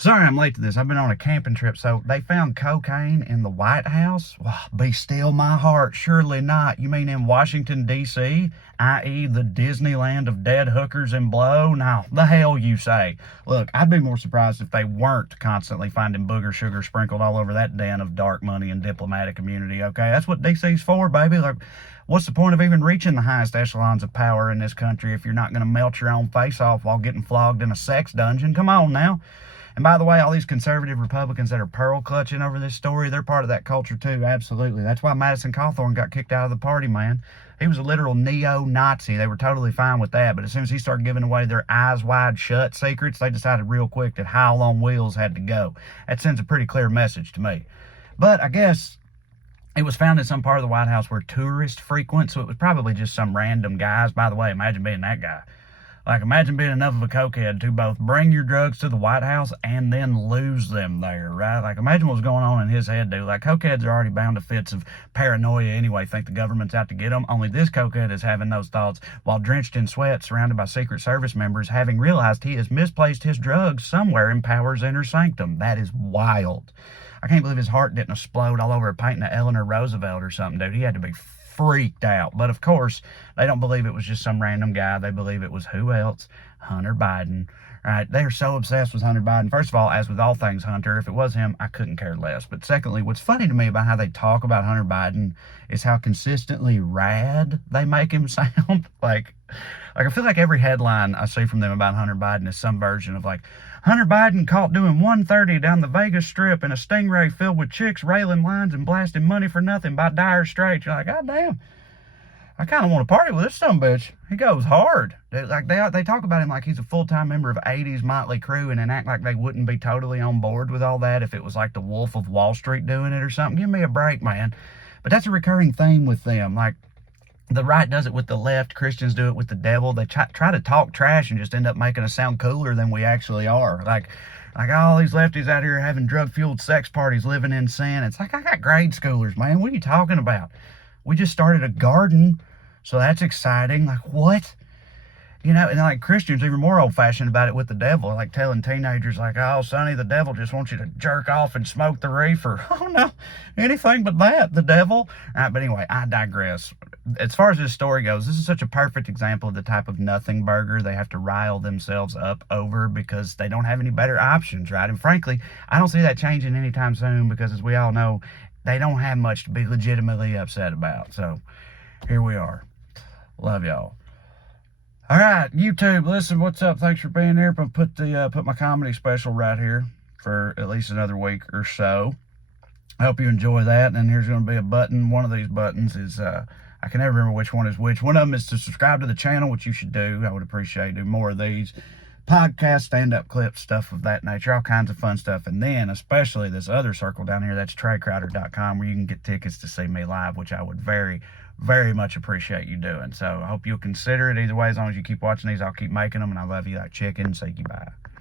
Sorry I'm late to this. I've been on a camping trip. So they found cocaine in the White House? Well, be still my heart. Surely not. You mean in Washington, D.C., i.e. the Disneyland of dead hookers and blow? No, the hell you say. Look, I'd be more surprised if they weren't constantly finding booger sugar sprinkled all over that den of dark money and diplomatic immunity, okay? That's what D.C.'s for, baby. Like, what's the point of even reaching the highest echelons of power in this country if you're not going to melt your own face off while getting flogged in a sex dungeon? Come on now. And by the way, all these conservative Republicans that are pearl clutching over this story, they're part of that culture too, absolutely. That's why Madison Cawthorn got kicked out of the party, man. He was a literal neo-Nazi. They were totally fine with that. But as soon as he started giving away their eyes wide shut secrets, they decided real quick that Howl on Wheels had to go. That sends a pretty clear message to me. But I guess it was found in some part of the White House where tourists frequent, so it was probably just some random guys. By the way, imagine being that guy. Like, imagine being enough of a cokehead to both bring your drugs to the White House and then lose them there, right? Like, imagine what's going on in his head, dude. Like, cokeheads are already bound to fits of paranoia anyway, think the government's out to get them. Only this cokehead is having those thoughts while drenched in sweat, surrounded by Secret Service members, having realized he has misplaced his drugs somewhere in power's inner sanctum. That is wild. I can't believe his heart didn't explode all over a painting of Eleanor Roosevelt or something, dude. He had to be freaked out. But of course, they don't believe it was just some random guy. They believe it was who else? Hunter Biden. Right? They are so obsessed with Hunter Biden. First of all, as with all things Hunter, if it was him, I couldn't care less. But secondly, what's funny to me about how they talk about Hunter Biden is how consistently rad they make him sound. Like I feel like every headline I see from them about Hunter Biden is some version of like, Hunter Biden caught doing 130 down the Vegas Strip in a Stingray filled with chicks railing lines and blasting money for nothing by Dire Straits. You're like, God damn, I kind of want to party with this sumbitch. He goes hard. They talk about him like he's a full-time member of 80s Motley Crue and then act like they wouldn't be totally on board with all that if it was like the Wolf of Wall Street doing it or something. Give me a break, man. But that's a recurring theme with them. Like, the right does it with the left. Christians do it with the devil. They try to talk trash and just end up making us sound cooler than we actually are. Like all these lefties out here having drug-fueled sex parties, living in sin. It's like, I got grade schoolers, man. What are you talking about? We just started a garden, so that's exciting. Like, what? You know, and like Christians, even more old-fashioned about it with the devil, like telling teenagers, like, oh, Sonny, the devil just wants you to jerk off and smoke the reefer. Oh, no, anything but that, the devil. But anyway, I digress. As far as this story goes, this is such a perfect example of the type of nothing burger they have to rile themselves up over because they don't have any better options, right? And frankly, I don't see that changing anytime soon because, as we all know, they don't have much to be legitimately upset about. So here we are. Love y'all. All right, YouTube, listen, what's up? Thanks for being here. I'm gonna put my comedy special right here for at least another week or so. I hope you enjoy that. And here's going to be a button. One of these buttons is, I can never remember which one is which. One of them is to subscribe to the channel, which you should do. I would appreciate doing more of these. Podcast, stand-up clips, stuff of that nature, all kinds of fun stuff. And then, especially this other circle down here, that's TreyCrowder.com, where you can get tickets to see me live, which I would very, very much appreciate you doing. So I hope you'll consider it either way. As long as you keep watching these, I'll keep making them. And I love you like chicken. Say goodbye.